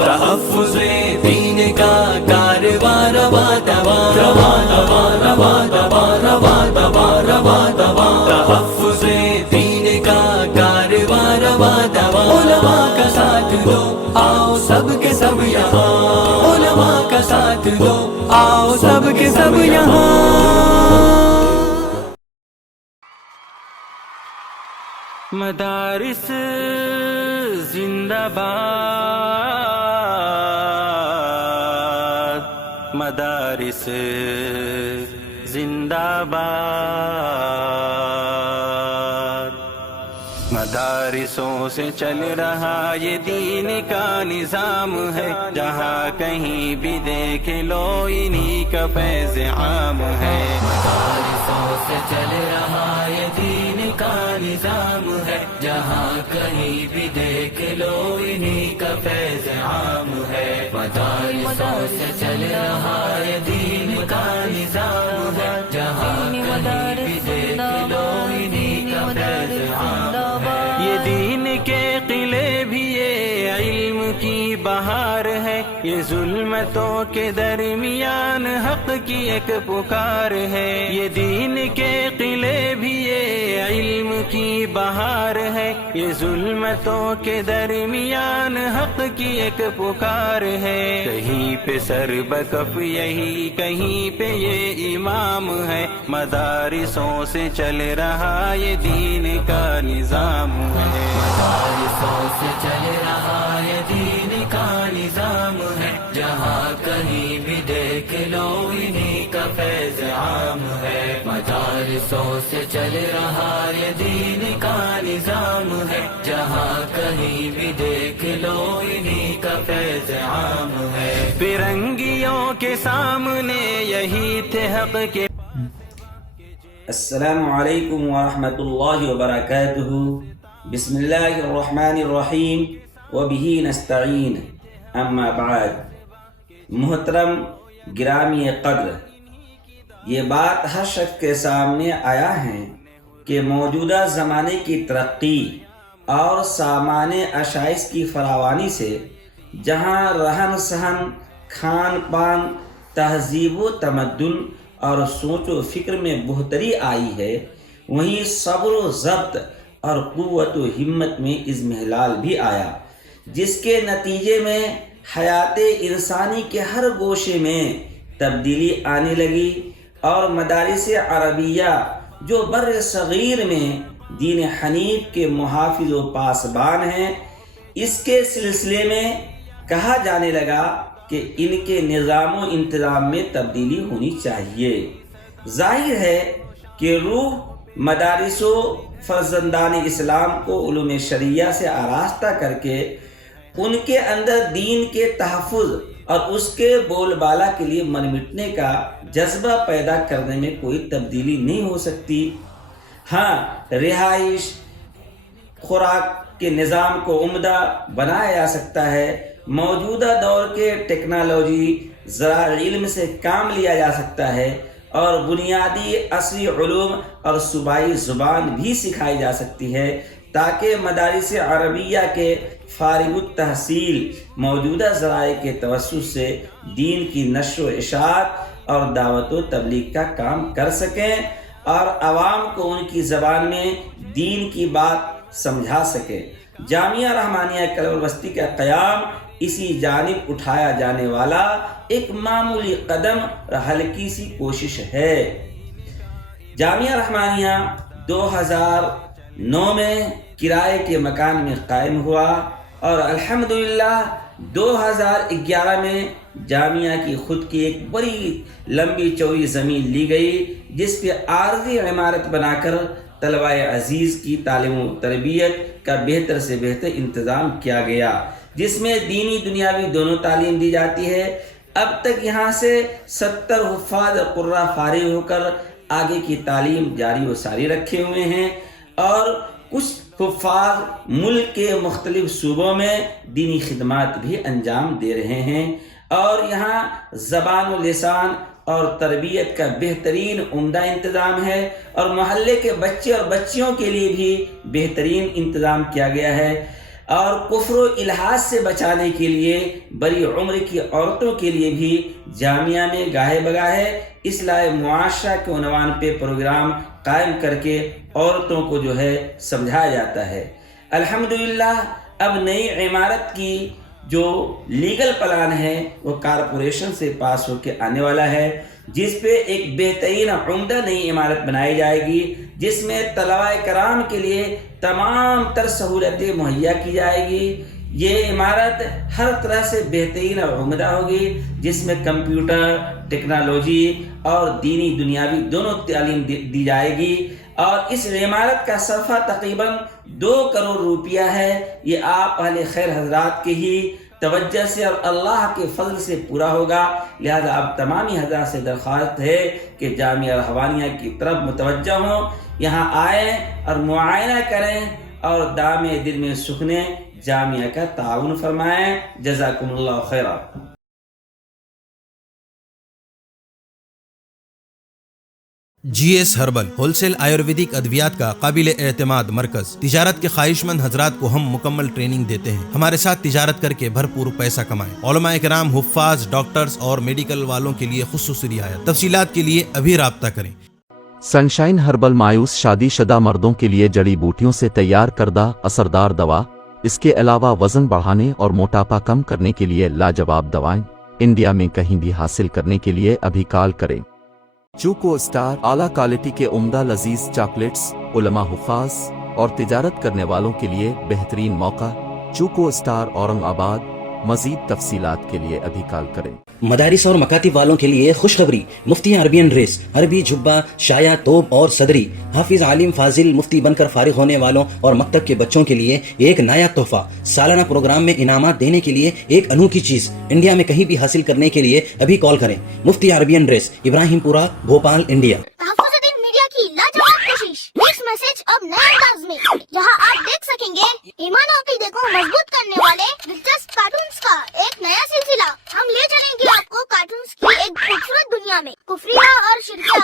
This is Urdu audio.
تحفظ دین کا کارواں رواں رواں رواں رواں رواں رواں رواں رواں رواں رواں تحفظ دین کا کارواں رواں رواں علماء کا ساتھ دو آؤ سب کے سب یہاں علماء کا ساتھ دو آؤ سب کے سب یہاں مدارس زندہ باد مدارس زندہ باد مدارسوں سے چل رہا یہ دین کا نظام ہے جہاں کہیں بھی دیکھ لو انہی کا فیض عام ہے مدارسوں سے چل رہا یہ دین کا نظام ہے جہاں کہیں بھی دیکھ لو انہی کا فیض عام ہے مدارسوں سے چل رہا یہ دین کا نظام ہے جہاں کہیں بھی دیکھ لو انہی کا فیض عام ہے یہ دین کے قلعے بھی یہ علم کی بہار ہے یہ ظلمتوں کے درمیان حق کی ایک پکار ہے یہ دین کے قلعے بھی یہ علم کی بہار ہے یہ ظلمتوں کے درمیان حق کی ایک پکار ہے کہیں پہ سر بکف یہی کہیں پہ یہ امام ہے مدارسوں سے چل رہا یہ دین کا نظام ہے مدارسوں سے چل رہا یہ دین کا نظام ہے جہاں کہیں بھی دیکھ لو انہی کا فیض عام ہے مدارسوں سے چل رہا یہ دین کا نظام ہے جہاں کہیں بھی دیکھ لو انہی کا فیض عام ہے فرنگیوں کے سامنے یہی تھے حق کے السلام علیکم ورحمۃ اللہ وبرکاتہ بسم اللہ الرحمن الرحیم وبہ نستعین اما بعد محترم گرامی قدر یہ بات ہر شخص کے سامنے آیا ہے کہ موجودہ زمانے کی ترقی اور سامان اشائش کی فراوانی سے جہاں رہن سہن کھان پان تہذیب و تمدن اور سوچ و فکر میں بہتری آئی ہے وہیں صبر و ضبط اور قوت و ہمت میں اضمحلال بھی آیا جس کے نتیجے میں حیات انسانی کے ہر گوشے میں تبدیلی آنے لگی اور مدارس عربیہ جو بر صغیر میں دین حنیف کے محافظ و پاسبان ہیں اس کے سلسلے میں کہا جانے لگا کہ ان کے نظام و انتظام میں تبدیلی ہونی چاہیے ظاہر ہے کہ روح مدارس و فرزندان اسلام کو علوم شرعیہ سے آراستہ کر کے ان کے اندر دین کے تحفظ اور اس کے بول بالا کے لیے مر مٹنے کا جذبہ پیدا کرنے میں کوئی تبدیلی نہیں ہو سکتی ہاں رہائش خوراک کے نظام کو عمدہ بنایا جا سکتا ہے موجودہ دور کے ٹیکنالوجی زراعی علم سے کام لیا جا سکتا ہے اور بنیادی عصری علوم اور صوبائی زبان بھی سکھائی جا سکتی ہے تاکہ مدارس عربیہ کے فارغ التحصیل موجودہ ذرائع کے توسط سے دین کی نشر و اشاعت اور دعوت و تبلیغ کا کام کر سکیں اور عوام کو ان کی زبان میں دین کی بات سمجھا سکیں جامعہ رحمانیہ کلب الوسطی کا قیام اسی جانب اٹھایا جانے والا ایک معمولی قدم اور ہلکی سی کوشش ہے جامعہ رحمانیہ 2009 میں کرائے کے مکان میں قائم ہوا اور الحمدللہ 2011 میں جامعہ کی خود کی ایک بڑی لمبی چوڑی زمین لی گئی جس پہ عارضی عمارت بنا کر طلبہ عزیز کی تعلیم و تربیت کا بہتر سے بہتر انتظام کیا گیا جس میں دینی دنیاوی دونوں تعلیم دی جاتی ہے اب تک یہاں سے 70 حفاظ اور قراء فارغ ہو کر آگے کی تعلیم جاری و ساری رکھے ہوئے ہیں اور کچھ حفاظ ملک کے مختلف صوبوں میں دینی خدمات بھی انجام دے رہے ہیں اور یہاں زبان و لسان اور تربیت کا بہترین عمدہ انتظام ہے اور محلے کے بچے اور بچیوں کے لیے بھی بہترین انتظام کیا گیا ہے اور کفر و الحاد سے بچانے کے لیے بڑی عمر کی عورتوں کے لیے بھی جامعہ میں گاہے بگاہے اصلاح معاشرہ کے عنوان پہ پروگرام قائم کر کے عورتوں کو جو ہے سمجھایا جاتا ہے۔ الحمدللہ اب نئی عمارت کی جو لیگل پلان ہے وہ کارپوریشن سے پاس ہو کے آنے والا ہے، جس پہ ایک بہترین عمدہ نئی عمارت بنائی جائے گی، جس میں طلباء کرام کے لیے تمام تر سہولتیں مہیا کی جائے گی۔ یہ عمارت ہر طرح سے بہترین اور عمدہ ہوگی، جس میں کمپیوٹر، ٹیکنالوجی اور دینی دنیاوی دونوں تعلیم دی جائے گی، اور اس عمارت کا صرفہ تقریباً 2 کروڑ روپیہ ہے۔ یہ آپ اہل خیر حضرات کے ہی توجہ سے اور اللہ کے فضل سے پورا ہوگا، لہذا اب تمامی حضرات سے درخواست ہے کہ جامعہ رحبانیہ کی طرف متوجہ ہوں، یہاں آئیں اور معائنہ کریں اور دام دل میں سکھنے جامعہ کا تعاون فرمائیں۔ جزاکم اللہ خیرا۔ G S herbal wholesale Ayurvedic ادویات کا قابل اعتماد مرکز۔ تجارت کے خواہش مند حضرات کو ہم مکمل ٹریننگ دیتے ہیں۔ ہمارے ساتھ تجارت کر کے بھرپور پیسہ کمائیں۔ علماء کرام، حفاظ، ڈاکٹرز اور میڈیکل والوں کے لیے خصوصی رعایت۔ تفصیلات کے لیے ابھی رابطہ کریں۔ سنشائن ہربل مایوس شادی شدہ مردوں کے لیے جڑی بوٹیوں سے تیار کردہ اثردار دوا۔ اس کے علاوہ وزن بڑھانے اور موٹاپا کم کرنے کے لیے لاجواب دوائیں انڈیا میں کہیں بھی حاصل کرنے کے لیے ابھی کال کریں۔ چوکو اسٹار اعلیٰ کوالٹی کے عمدہ لذیذ چاکلیٹس علماء، حفاظ اور تجارت کرنے والوں کے لیے بہترین موقع۔ چوکو اسٹار اورنگ آباد۔ مزید تفصیلات کے لیے ابھی کال کریں۔ مدارس اور مکاتب والوں کے لیے خوشخبری، مفتی عربین ڈریس، عربی جبہ، شایا، توب اور صدری، حافظ عالم فاضل مفتی بن کر فارغ ہونے والوں اور مکتب کے بچوں کے لیے ایک نیا تحفہ۔ سالانہ پروگرام میں انعامات دینے کے لیے ایک انوکھی چیز انڈیا میں کہیں بھی حاصل کرنے کے لیے ابھی کال کریں۔ مفتی عربین ڈریس، ابراہیم پورہ، بھوپال، انڈیا۔ میڈیا کی لاجواب کوشش، نیکسٹ میسج اب نئے انداز میں، جہاں آپ دیکھ سکیں گے ایمان و عقیدے کو مضبوط کرنے والے دلچسپ کارٹونز کا ایک نیا سلسلہ۔ ہم لے چلیں گے آپ کو کارٹونز کی ایک خوبصورت دنیا میں، کفریہ اور شرکیہ